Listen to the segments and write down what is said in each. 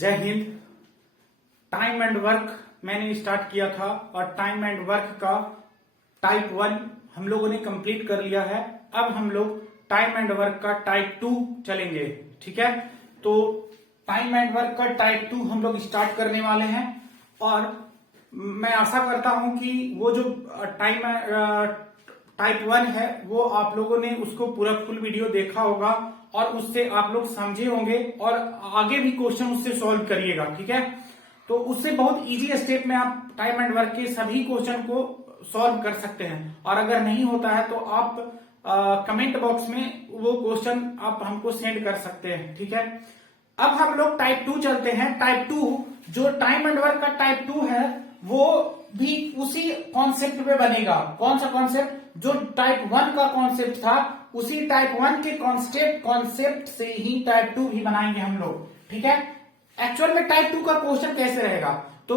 जय Hind. Time and work मैंने start किया था और टाइम एंड वर्क का टाइप 1 हम लोगों ने कंप्लीट कर लिया है। अब हम लोग टाइम एंड वर्क का टाइप 2 चलेंगे। ठीक है, तो टाइम एंड वर्क का टाइप 2 हम लोग स्टार्ट करने वाले हैं और मैं आशा करता हूं कि वो जो टाइप 1 है वो आप लोगों ने उसको पूरा फुल वीडियो देखा होगा और उससे आप लोग समझे होंगे और आगे भी क्वेश्चन उससे सॉल्व करिएगा। ठीक है, तो उससे बहुत इजी स्टेप में आप टाइम एंड वर्क के सभी क्वेश्चन को सॉल्व कर सकते हैं। और अगर नहीं होता है तो आप कमेंट बॉक्स में वो क्वेश्चन आप हमको सेंड कर सकते हैं। ठीक है, अब हम लोग टाइप 2 चलते हैं। टाइप 2 जो टाइम एंड वर्क का टाइप 2 है वो भी उसी कॉन्सेप्ट पे बनेगा। कौन सा कॉन्सेप्ट? जो टाइप 1 का कॉन्सेप्ट था उसी टाइप 1 के कॉन्सेप्ट से ही टाइप 2 भी बनाएंगे हम लोग। ठीक है, एक्चुअल में टाइप 2 का क्वेश्चन कैसे रहेगा? तो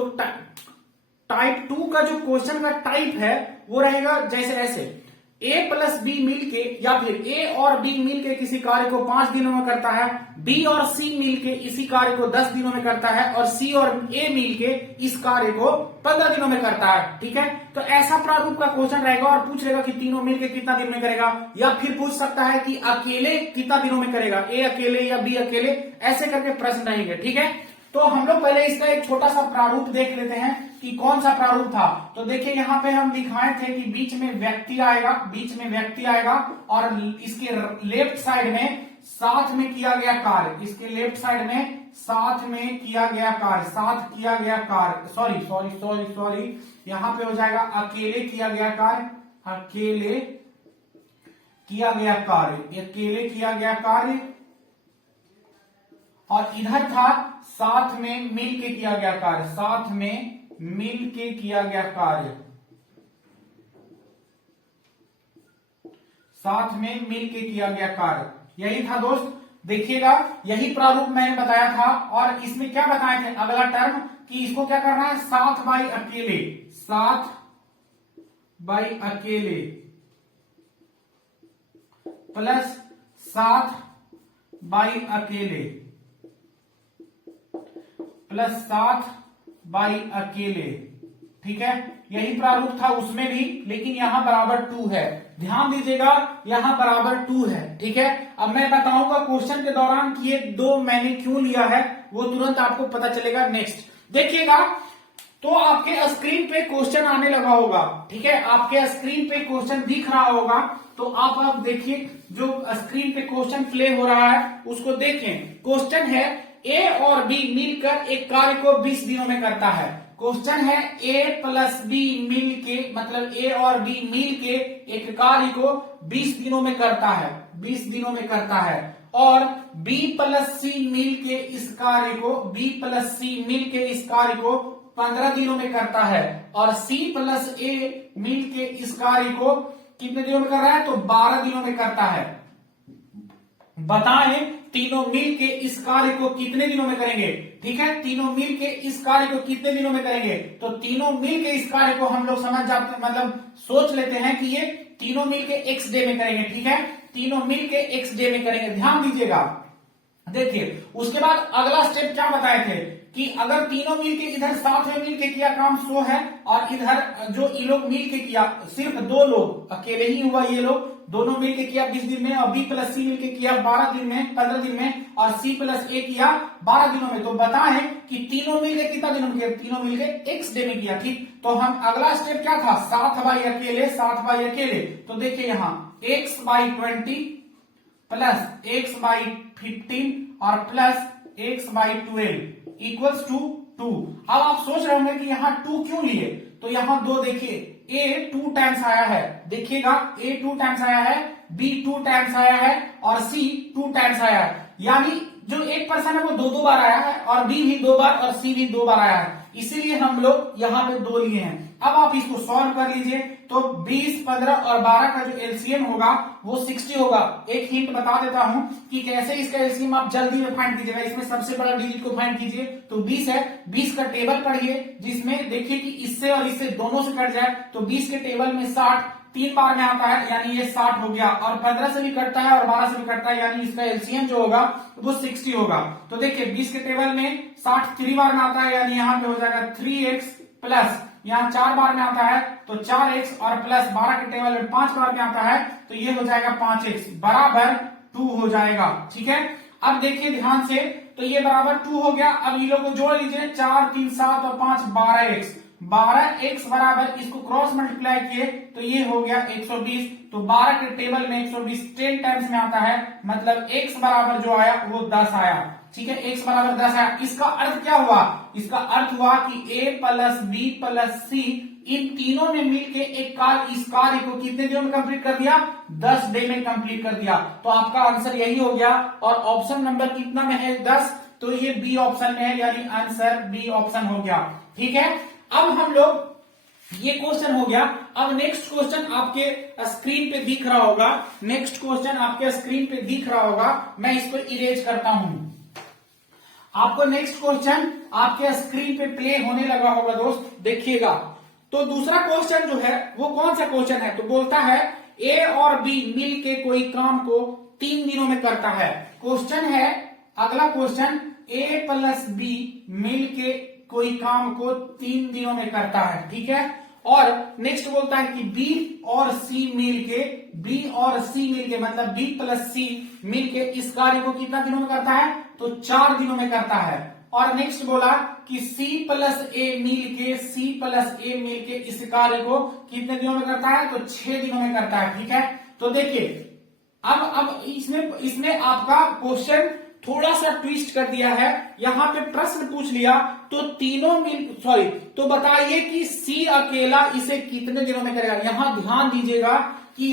टाइप 2 का जो क्वेश्चन का टाइप है वो रहेगा जैसे ऐसे: A प्लस बी मिलके या फिर A और B मिलके किसी कार्य को 5 दिनों में करता है, B और C मिलके इसी कार्य को 10 दिनों में करता है और C और A मिलके इस कार्य को 15 दिनों में करता है। ठीक है, तो ऐसा प्रारूप का क्वेश्चन रहेगा और पूछ लेगा कि तीनों मिलके कितना दिन में करेगा, या फिर पूछ सकता है कि अकेले कितना दिनों में करेगा, A अकेले या B अकेले, ऐसे करके प्रश्न रहेंगे। ठीक है, तो हम लोग पहले इसका एक छोटा सा प्रारूप देख लेते हैं कि कौन सा प्रारूप था। तो देखिए यहाँ पे हम दिखाए थे कि बीच में व्यक्ति आएगा और इसके लेफ्ट साइड में साथ में किया गया कार्य, इसके लेफ्ट साइड में साथ में किया गया कार्य, सॉरी यहाँ पे हो जाएगा अकेले किया गया कार्य, अकेले किया गया कार्य, और इधर था साथ में मिल के किया गया कार्य, यही था दोस्त। देखिएगा यही प्रारूप मैंने बताया था और इसमें क्या बताए थे अगला टर्म कि इसको क्या करना है, साथ बाई अकेले प्लस साथ बाई अकेले। ठीक है, यही प्रारूप था उसमें भी, लेकिन यहां बराबर 2 है। ध्यान दीजिएगा यहां बराबर 2 है। ठीक है, अब मैं बताऊंगा क्वेश्चन के दौरान कि ये 2 मैंने क्यों लिया है, वो तुरंत आपको पता चलेगा। नेक्स्ट देखिएगा, तो आपके स्क्रीन पे क्वेश्चन आने लगा होगा। ठीक है, आपके स्क्रीन पे क्वेश्चन दिख रहा होगा, तो आप देखिए जो स्क्रीन पे क्वेश्चन प्ले हो रहा है उसको देखें। क्वेश्चन है A और B मिलकर एक कार्य को 20 दिनों में करता है। क्वेश्चन है A प्लस B मिलके, मतलब A और B मिलके एक कार्य को 20 दिनों में करता है, और B प्लस C मिलके इस कार्य को 15 दिनों में करता है, और C प्लस A मिलके इस कार्य को कितने दिनों में कर रहा है? तो 12 दिनों में करता है। बताएं तीनों मिलके इस कार्य को कितने दिनों में करेंगे? ठीक है, तीनों मिलके इस कार्य को कितने दिनों में करेंगे? तो तीनों मिलके इस कार्य को हम लोग समझ जाते, मतलब सोच लेते हैं कि ये तीनों मिलके x डे में करेंगे। ठीक है, तीनों मिलके x डे में करेंगे। ध्यान दीजिएगा, देखिए उसके बाद अगला स्टेप क्या बताए थे कि अगर तीनों मिलके इधर साथ में मिलके किया काम 100 है, और इधर जो ये लोग मिलके किया, सिर्फ 2 लोग अकेले ही हुआ, ये लोग दोनों मिलके किया 20 दिन में, और B प्लस C मिलके किया 15 दिन में, और C प्लस A किया 12 दिनों में। तो बताएं कि तीनों मिलके कितना दिनों में किया? तीनों मिलके x डे में किया। ठीक, तो हम अगला स्टेप क्या था? साथ बाई अकेले। तो देखिए यहाँ x by 20 plus x by 15 और plus x by 12 equals to 2। अब आप सोच रहे होंगे कि यहाँ 2 क्यों लिए? तो यहाँ 2 देखिए, A 2 टाइम्स आया है, देखिएगा A 2 टाइम्स आया है, B 2 टाइम्स आया है और C 2 टाइम्स आया है, यानी जो एक पर्सन है वो 2 बार आया है, और B भी 2 बार और C भी 2 बार आया है, इसीलिए हम लोग यहाँ पे 2 लिए हैं। अब आप इसको सॉल्व कर लीजिए, तो 20, 15 और 12 का जो एलसीएम होगा वो 60 होगा। एक हिंट बता देता हूं कि कैसे इसका एलसीएम आप जल्दी में फाइंड कीजिएगा। इसमें सबसे बड़ा डिजिट को फाइंड कीजिए, तो 20 है, 20 का टेबल पढ़िए, जिसमें देखिए कि इससे और इससे दोनों से कट जाए, तो 20 के टेबल में 60, 3 बार में आता है यानी ये 60 हो गया, और 15 से भी कटता है और 12 से भी कटता है यानी इसका एलसीएम जो होगा वो 60 होगा। तो देखिए 20 के टेबल में 60 3 बार में आता है यानी यहाँ पे हो जाएगा 3x प्लस यहाँ 4 बार में आता है तो 4x और प्लस 12 के टेबल में 5 बार में आता है तो ये हो जाएगा 5x बराबर 2 हो जाएगा। ठीक है, अब देखिए ध्यान से, तो ये बराबर 2 हो गया। अब ये लोग को जोड़ लीजिए, 4 3 7 और 5 12x, 12x बराबर इसको क्रॉस मल्टीप्लाई किए तो ये हो गया 120। तो 12 के टेबल में 120 10 टाइम्स में आता है, मतलब x बराबर जो आया वो 10 आया। ठीक है, x बराबर 10 आया। इसका अर्थ क्या हुआ? इसका अर्थ हुआ कि a प्लस बी प्लस सी इन तीनों ने मिलके एक कार्य, इस कार्य को कितने दिनों में कंप्लीट कर दिया? 10 डे में कंप्लीट कर दिया। तो आपका आंसर यही हो गया। और ऑप्शन नंबर कितना में है? 10। तो ये बी ऑप्शन में है, यानी आंसर बी ऑप्शन हो गया। ठीक है, अब हम लोग, ये क्वेश्चन हो गया। अब नेक्स्ट क्वेश्चन आपके स्क्रीन पे दिख रहा होगा, नेक्स्ट क्वेश्चन आपके स्क्रीन पे दिख रहा होगा, मैं इसको इरेज करता हूं। आपको नेक्स्ट क्वेश्चन आपके स्क्रीन पे प्ले होने लगा होगा दोस्त, देखिएगा। तो दूसरा क्वेश्चन जो है वो कौन सा क्वेश्चन है? तो बोलता है ए और बी मिल के कोई काम को 3 दिनों में करता है। क्वेश्चन है, अगला क्वेश्चन, ए प्लस बी मिल के कोई काम को 3 दिनों में करता है। ठीक है, और नेक्स्ट बोलता है कि बी और सी मिलके मतलब बी प्लस सी मिलके इस कार्य को कितना दिनों में करता है? तो 4 दिनों में करता है। और नेक्स्ट बोला कि C प्लस ए मिलके इस कार्य को कितने दिनों में करता है? तो 6 दिनों में करता है। ठीक है, तो देखिए अब इसने आपका क्वेश्चन थोड़ा सा ट्विस्ट कर दिया है। यहां पे प्रश्न पूछ लिया तो तो बताइए कि सी अकेला इसे कितने दिनों में करेगा। यहां ध्यान दीजिएगा कि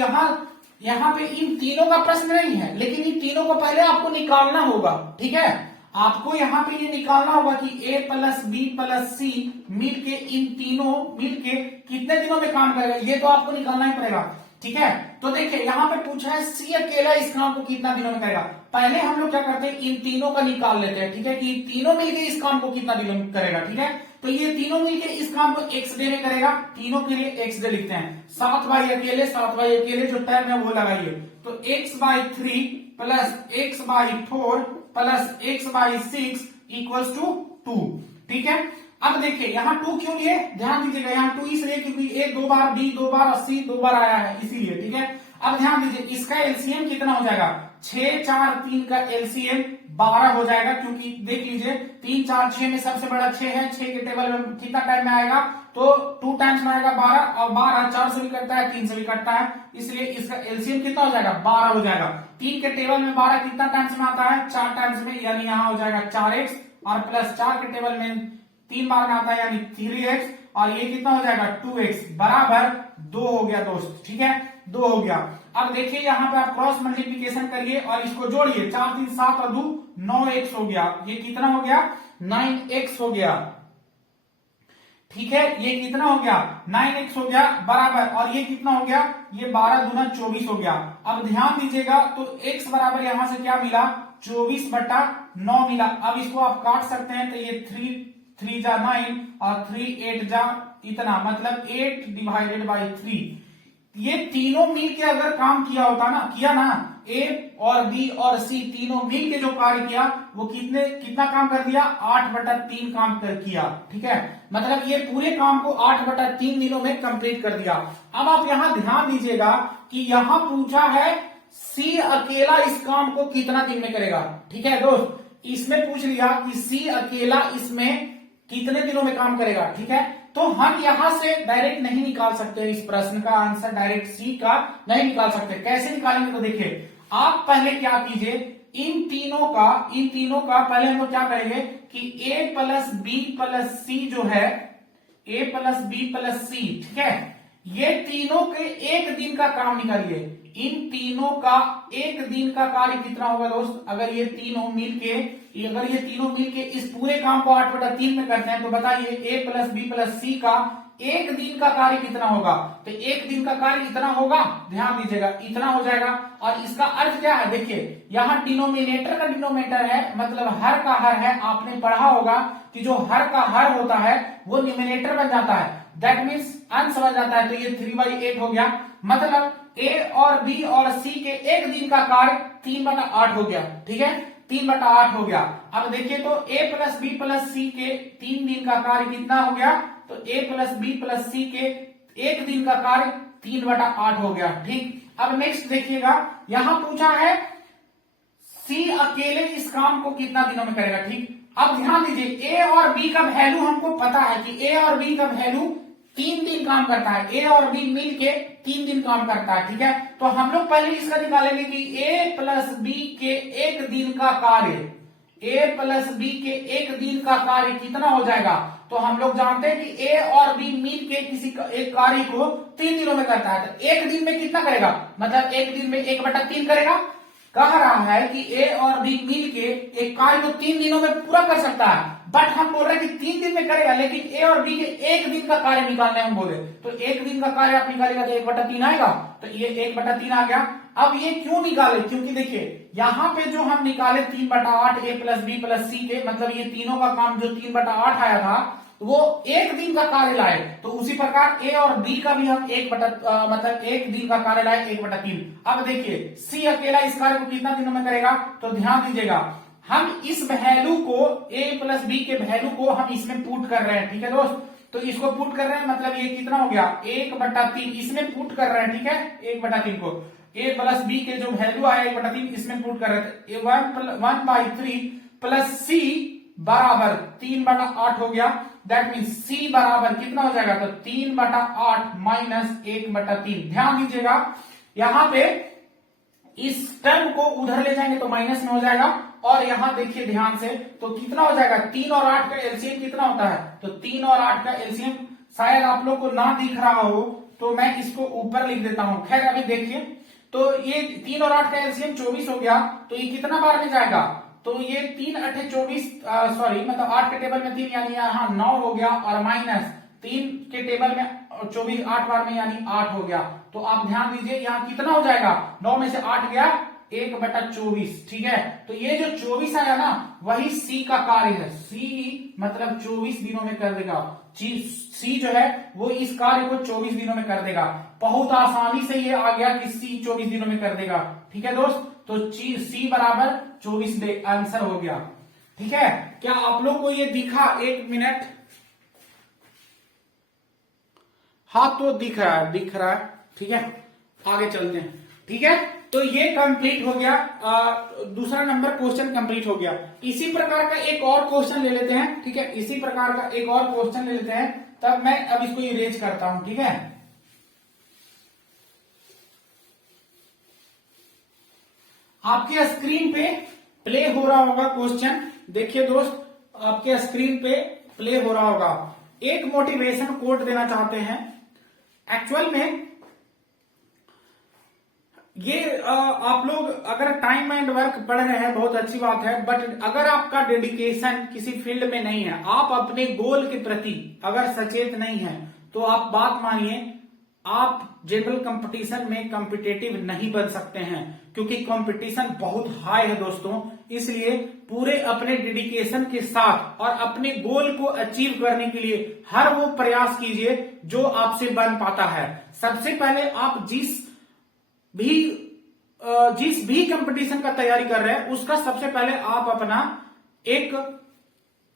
यहां पे इन तीनों का प्रश्न नहीं है, लेकिन इन तीनों को पहले आपको निकालना होगा। ठीक है, आपको यहां पे ये निकालना होगा कि ए प्लस बी प्लस सी मिलके इन तीनों मिलके कितने दिनों में काम करेगा, ये तो आपको निकालना ही पड़ेगा। ठीक है, तो देखिए यहां पे पूछा है सी अकेला इस काम को कितना दिनों में करेगा। पहले हम लोग क्या करते हैं, इन तीनों का निकाल लेते हैं। ठीक है, कि तीनों मिलके इस काम को कितना दिनों में करेगा। ठीक है, तो ये तीनों मिलके इस काम को x डे में करेगा। तीनों के लिए x डे लिखते हैं। 7 बाई अकेले जो टाइम है वो लगाइए। तो x/3 plus x/4 plus x/6 equals to 2। ठीक है, अब देखिए यहाँ 2 क्यों लिए, ध्यान दीजिएगा। यहाँ 2 इसलिए क्योंकि a 2 बार, b 2 बार और c 2 बार आया है, इसीलिए। ठीक है, अब ध्यान दीजिए इसका एलसीएम कितना हो जाएगा? 6 4 3 का एलसीएम 12 हो जाएगा, क्योंकि देख लीजिए 3 4 6 में सबसे बड़ा 6 है। 6 के टेबल में कितना टाइम में आएगा? तो 2 टाइम्स में आएगा 12, और 12 4 से भी कटता है, 3 से भी कटता है, इसलिए इसका एलसीएम कितना हो जाएगा? 12 हो जाएगा। 3 के टेबल में 12 कितना टाइम्स में आता है? 4 टाइम्स में, यानी यहाँ हो जाएगा 4x, और प्लस 4 के टेबल में 3 बार में आता है यानी 3x, और ये कितना हो जाएगा? 2x बराबर 2 हो गया दोस्त। ठीक है, 2 हो गया। अब देखिए यहाँ पे आप क्रॉस मल्टीप्लीकेशन करिए और इसको जोड़िए। 4 3 7 और 2 9x हो गया। ये कितना हो गया? 9x हो गया। ठीक है, ये कितना हो गया? 9x हो गया बराबर, और ये कितना हो गया? ये 12 दूना 24 हो गया। अब ध्यान दीजिएगा, तो x बराबर यहां से क्या मिला? 24/9 मिला। अब इसको आप काट सकते हैं, तो ये 3 जा 9 और 3 8 जा इतना, मतलब 8 डिवाइडेड बाई 3। ये तीनों मिलके अगर काम किया ना, ए और बी और सी तीनों मिलके जो कार्य किया वो कितना काम कर दिया? 8/3 काम किया। ठीक है, मतलब ये पूरे काम को 8/3 दिनों में कंप्लीट कर दिया। अब आप यहां ध्यान दीजिएगा कि यहां पूछा है सी अकेला इस काम को कितना दिन में करेगा। ठीक है दोस्त, इसमें पूछ लिया कि सी अकेला इसमें कितने दिनों में काम करेगा। ठीक है, तो हम यहां से डायरेक्ट नहीं निकाल सकते, इस प्रश्न का आंसर डायरेक्ट सी का नहीं निकाल सकते। कैसे निकालेंगे? तो देखिए आप पहले क्या कीजिए, इन तीनों का पहले हम लोग क्या करेंगे कि a प्लस बी प्लस सी जो है, a प्लस बी प्लस सी, ठीक है, ये तीनों के एक दिन का काम निकालिए। इन तीनों का एक दिन का कार्य कितना होगा दोस्त? अगर ये तीनों मिलके इस पूरे काम को 8/3 में करते हैं, तो बताइए a प्लस बी प्लस सी का एक दिन का कार्य कितना होगा? तो एक दिन का कार्य कितना होगा? ध्यान दीजिएगा, इतना हो जाएगा। और इसका अर्थ क्या है? देखिए यहाँ डिनोमिनेटर का डिनोमिनेटर है, मतलब हर का हर है। आपने पढ़ा होगा कि जो हर का हर होता है वो न्यूमिनेटर बन जाता है, दैट मीन्स अंश बन जाता है। तो ये 3/8 हो गया। मतलब ए और बी और सी के एक दिन का कार्य 3/8 हो गया। ठीक है, 3/8 हो गया। अब देखिए तो a प्लस बी प्लस सी के 3 दिन का कार्य कितना हो गया, तो a प्लस बी प्लस सी के एक दिन का कार्य 3/8 हो गया। ठीक, अब नेक्स्ट देखिएगा, यहां पूछा है सी अकेले इस काम को कितना दिनों में करेगा। ठीक, अब ध्यान दीजिए ए और बी का वैल्यू हमको पता है कि ए और बी का वैल्यू 3 दिन काम करता है, ए और बी मिलके 3 दिन काम करता है। ठीक है, तो हम लोग पहले इसका निकालेंगे कि ए प्लस बी के एक दिन का कार्य, ए प्लस बी के एक दिन का कार्य कितना हो जाएगा। तो हम लोग जानते हैं कि ए और बी मिल के किसी एक कार्य को 3 दिनों में करता है, तो एक दिन में कितना करेगा, मतलब एक दिन में 1/3 करेगा। कह रहा है कि ए और बी मिल के एक कार्य को 3 दिनों में पूरा कर सकता है, बट हम बोल रहे हैं कि 3 दिन में करेगा, लेकिन ए और बी के एक दिन का कार्य निकालना हम बोले, तो एक दिन का कार्य आप निकालेगा तो 1/3 आएगा, तो ये 1/3 आ गया। अब ये क्यों निकाले, क्योंकि देखिए यहां पे जो हम निकाले 3/8 ए प्लस बी प्लस सी के, मतलब ये तीनों का काम जो 3/8 आया था वो एक दिन का कार्य लाए, तो उसी प्रकार ए और बी का भी हम मतलब एक दिन का कार्य लाए 1/3। अब देखिए सी अकेला इस कार्य को कितना दिनों में करेगा, तो ध्यान दीजिएगा हम इस वैल्यू को ए प्लस बी के वैल्यू को हम इसमें पुट कर रहे हैं। ठीक है दोस्त, तो इसको पुट कर रहे हैं, मतलब ये कितना हो गया 1/3 इसमें पुट कर रहे हैं। ठीक है, 1/3 को ए प्लस बी के जो वैल्यू आया 1/3 इसमें पुट कर रहे थे, 1/3 प्लस सी बराबर 3/8 हो गया। दैट मीन सी बराबर कितना हो जाएगा, तो 3/8 माइनस 1/3। ध्यान दीजिएगा यहां पे इस टर्म को उधर ले जाएंगे तो माइनस में हो जाएगा, और यहां देखिए ध्यान से तो कितना हो जाएगा, 3 और 8 का एलसीएम कितना होता है, तो 3 और 8 का एलसीएम शायद आप लोग को ना दिख रहा हो तो मैं इसको ऊपर लिख देता हूं। खैर अभी देखिए, तो ये 3 और 8 का एलसीएम 24 हो गया, तो ये कितना बार में जाएगा, तो ये 3 8 24 सॉरी मतलब 8 के टेबल में 3 यानी यहाँ 9 हो गया, और माइनस 3 के टेबल में 24 8 बार में यानी 8 हो गया। तो आप ध्यान दीजिए यहाँ कितना हो जाएगा, 9 में से 8 गया 1/24। ठीक है, तो ये जो 24 आया ना वही सी का कार्य है, सी मतलब 24 दिनों में कर देगा। सी जो है वो इस कार्य को 24 दिनों में कर देगा। बहुत आसानी से ये आ गया कि सी 24 दिनों में कर देगा। ठीक है दोस्त, तो सी बराबर 24 आंसर हो गया। ठीक है, क्या आप लोग को ये दिखा, 1 मिनट, हाँ तो दिख रहा है। ठीक है, आगे चलते हैं। ठीक है, तो ये कंप्लीट हो गया, दूसरा नंबर क्वेश्चन कंप्लीट हो गया। इसी प्रकार का एक और क्वेश्चन ले लेते हैं। ठीक है, इसी प्रकार का एक और क्वेश्चन ले लेते हैं, तब मैं अब इसको इरेज करता हूं। ठीक है, आपके स्क्रीन पे प्ले हो रहा होगा क्वेश्चन, देखिए दोस्त आपके स्क्रीन पे प्ले हो रहा होगा। एक मोटिवेशन कोट देना चाहते हैं। एक्चुअल में ये आप लोग अगर टाइम एंड वर्क पढ़ रहे हैं बहुत अच्छी बात है, बट अगर आपका डेडिकेशन किसी फील्ड में नहीं है, आप अपने गोल के प्रति अगर सचेत नहीं है, तो आप बात मानिए आप जनरल कंपटीशन में कॉम्पिटिटिव नहीं बन सकते हैं, क्योंकि कंपटीशन बहुत हाई है दोस्तों। इसलिए पूरे अपने डेडिकेशन के साथ और अपने गोल को अचीव करने के लिए हर वो प्रयास कीजिए जो आपसे बन पाता है। सबसे पहले आप जिस भी कंपटीशन का तैयारी कर रहे हैं उसका सबसे पहले आप अपना एक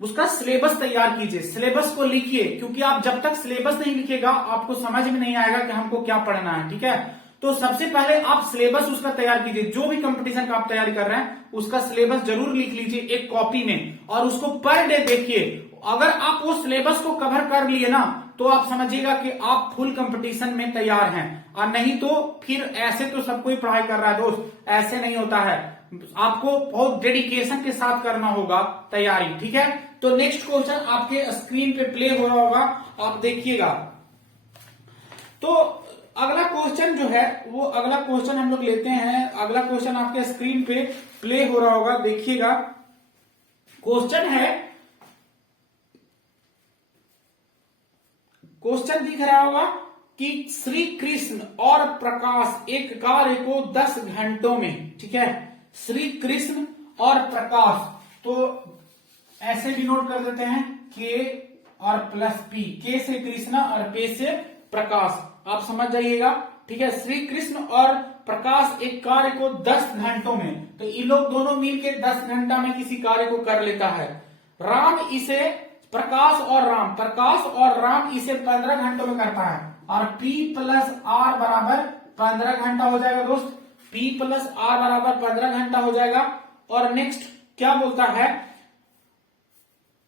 उसका सिलेबस तैयार कीजिए, सिलेबस को लिखिए, क्योंकि आप जब तक सिलेबस नहीं लिखिएगा आपको समझ में नहीं आएगा कि हमको क्या पढ़ना है। ठीक है, तो सबसे पहले आप सिलेबस उसका तैयार कीजिए। जो भी कंपटीशन का आप तैयारी कर रहे हैं उसका सिलेबस जरूर लिख लीजिए एक कॉपी में, और उसको पर डे देखिए। अगर आप वो सिलेबस को कवर कर लिए ना तो आप समझिएगा कि आप फुल कंपटीशन में तैयार हैं, और नहीं तो फिर ऐसे तो सब कोई पढ़ाई कर रहा है दोस्त, ऐसे नहीं होता है। आपको बहुत डेडिकेशन के साथ करना होगा तैयारी। ठीक है, तो नेक्स्ट क्वेश्चन आपके स्क्रीन पे प्ले हो रहा होगा, आप देखिएगा। तो अगला क्वेश्चन जो है वो अगला क्वेश्चन हम लोग लेते हैं। अगला क्वेश्चन आपके स्क्रीन पे प्ले हो रहा होगा, देखिएगा। क्वेश्चन है, क्वेश्चन दिख रहा होगा कि श्री कृष्ण और प्रकाश एक कार्य को 10 घंटों में, ठीक है, श्री कृष्ण और प्रकाश, तो ऐसे डिनोट कर देते हैं के और प्लस पी, के से कृष्णा और पे से प्रकाश, आप समझ जाइएगा। ठीक है। श्री कृष्ण और प्रकाश एक कार्य को 10 घंटों में, तो ये लोग दोनों मिलके 10 घंटा में किसी कार्य को कर लेता है। राम इसे प्रकाश और राम इसे 15 घंटों में करता है, और P प्लस आर बराबर 15 घंटा हो जाएगा दोस्त। P प्लस आर बराबर 15 घंटा हो जाएगा। और नेक्स्ट क्या बोलता है,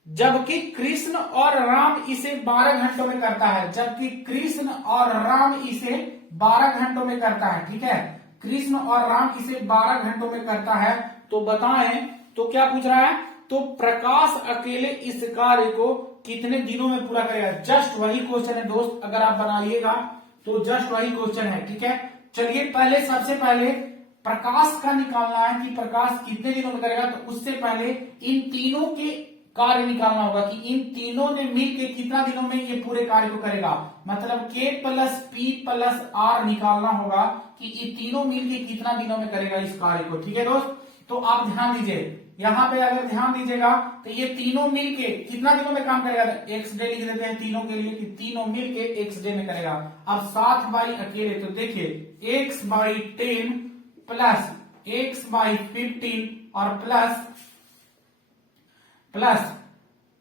जबकि कृष्ण और राम इसे 12 घंटों में करता है, जबकि कृष्ण और राम इसे 12 घंटों में करता है, ठीक है। कृष्ण और राम इसे 12 घंटों में करता है। तो बताएं, तो क्या पूछ रहा है, तो प्रकाश अकेले इस कार्य को कितने दिनों में पूरा करेगा। जस्ट वही क्वेश्चन है दोस्त, अगर आप बनाइएगा तो जस्ट वही क्वेश्चन है, ठीक है। चलिए पहले सबसे पहले प्रकाश का निकालना है कि प्रकाश कितने दिनों में करेगा। तो उससे पहले इन तीनों के कार्य निकालना होगा कि इन तीनों ने मिलकर कितना दिनों में ये पूरे कार्य को करेगा। मतलब K plus P plus R निकालना होगा कि ये तीनों मिलकर कितना दिनों में करेगा इस कार्य को, ठीक है दोस्त। तो आप ध्यान दीजिए, यहाँ पे अगर ध्यान दीजिएगा तो ये तीनों मिलके कितना दिनों में काम करेगा। एक्स डे लिख देते हैं तीनों के लिए कि तीनों मिलके एक्स डे में करेगा। अब 7 बाई अकेले, तो देखिए x by 10 plus x by 15 और plus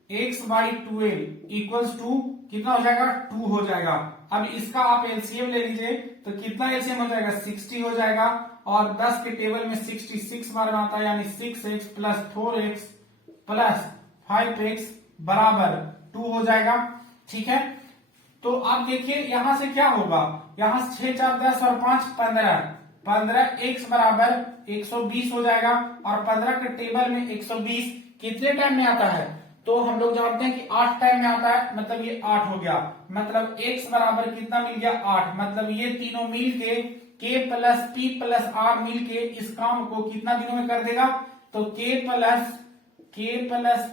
x by 12 equals to कितना हो जाएगा, 2 हो जाएगा। अब इसका आप एलसीएम ले लीजिए, तो कितना एलसीएम हो जाएगा, 60 हो जाएगा। और 10 के टेबल में 66 बार आता है, यानी 6x plus 4x plus 5x बराबर 2 हो जाएगा, ठीक है। तो आप देखिए यहां से क्या होगा, यहां 6 4 10 और 5 15x बराबर 120 हो जाएगा। और 15 के टेबल में 120 कितने टाइम में आता है, तो हम लोग जानते हैं कि 8 टाइम में आता है, मतलब ये 8 हो गया। मतलब x बराबर कितना मिल गया, 8। मतलब ये तीनों मिलके K plus P plus R मिलके इस काम को कितना दिनों में कर देगा, तो K plus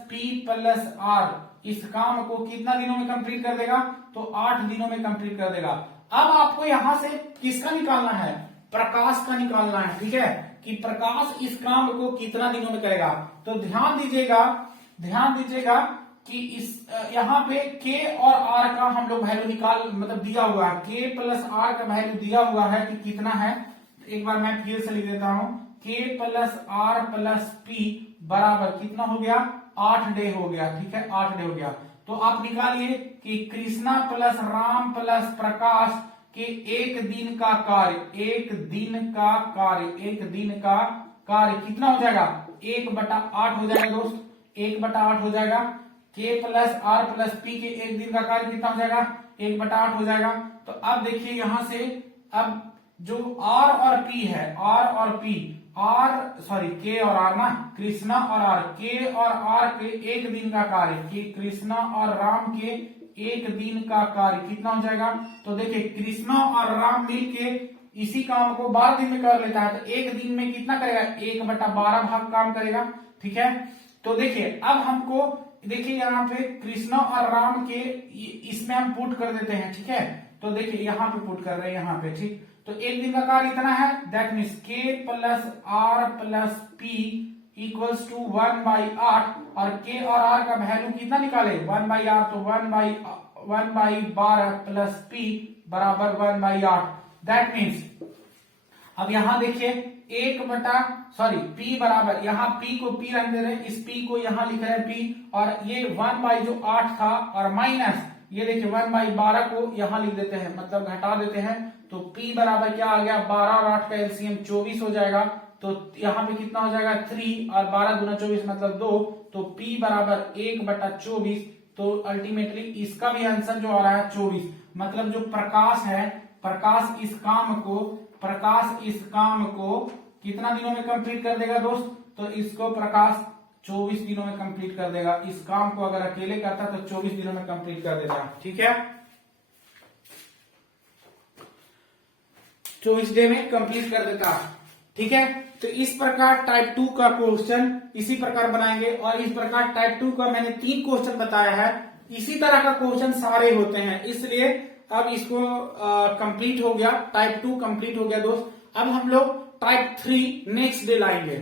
P plus R इस काम को कितना दिनों में कंप्लीट कर देगा, तो 8 दिनों में कंप्लीट कर देगा। अब आपको यहां से किसका निकालना है, प्रकाश का निकालना है, ठीक है, कि प्रकाश इस काम को कितना दिनों में करेगा। तो ध्यान दीजिएगा कि इस यहाँ पे K और R का हम लोग वैल्यू मतलब दिया हुआ है, K प्लस R का वैल्यू दिया हुआ है कि कितना है। एक बार मैं फिर से लिख देता हूं, K plus R plus P बराबर कितना हो गया, 8 डे हो गया, ठीक है, 8 डे हो गया। तो आप निकालिए कि कृष्णा प्लस राम प्लस प्रकाश के एक दिन का कार्य कितना हो जाएगा, 1/8 हो जाएगा दोस्त, 1/8 हो जाएगा। K plus R plus P के एक दिन का कार्य कितना हो जाएगा, 1/8 हो जाएगा। तो अब देखिए यहां से, अब जो R और P है, K और R ना, कृष्णा और R, K और R के एक दिन का कार्य, कि कृष्णा और राम के एक दिन का कार्य कितना हो जाएगा। तो देखिए कृष्णा और राम मिलके इसी काम को 12 दिन में कर लेता है, तो एक दिन में कितना करेगा, 1/12 भाग काम करेगा, ठीक है। तो देखिए अब हमको देखिए यहाँ पे कृष्णा और राम के इसमें हम पुट कर देते हैं, ठीक है। तो देखिए यहाँ पे पुट कर रहे हैं यहाँ पे, ठीक। तो एक दिन का कार्य इतना है, that means K plus R plus P equals to 1/8। और K और R का वैल्यू कितना निकाले, 1/8, तो 1/12 प्लस P बराबर 1/8। दैट मीन्स अब यहां देखिए P बराबर, यहाँ P को P रख दे रहे हैं, इस P को यहाँ लिख रहे हैं P, और ये 1/8 था, और माइनस ये देखिए 1/12 को यहाँ लिख देते हैं, मतलब घटा देते हैं। तो P बराबर क्या आ गया, 12 और 8 का एलसीएम 24 हो जाएगा। तो यहाँ पे कितना हो जाएगा, 3, और 12 दूना 24 मतलब 2, तो P बराबर 1/24। तो अल्टीमेटली इसका भी आंसर जो आ रहा है 24। मतलब जो प्रकाश है, प्रकाश इस काम को कितना दिनों में कंप्लीट कर देगा दोस्त, तो इसको प्रकाश 24 दिनों में कंप्लीट कर देगा। इस काम को अगर अकेले करता तो 24 दिनों में कंप्लीट कर देता, ठीक है, 24 डे में कंप्लीट कर देता, ठीक है। तो इस प्रकार टाइप 2 का क्वेश्चन इसी प्रकार बनाएंगे। और इस प्रकार टाइप 2 का मैंने 3 क्वेश्चन बताया है, इसी तरह का क्वेश्चन सारे होते हैं, इसलिए अब इसको कंप्लीट हो गया, टाइप 2 कंप्लीट हो गया दोस्त। अब हम लोग टाइप 3 नेक्स्ट डे लाएंगे।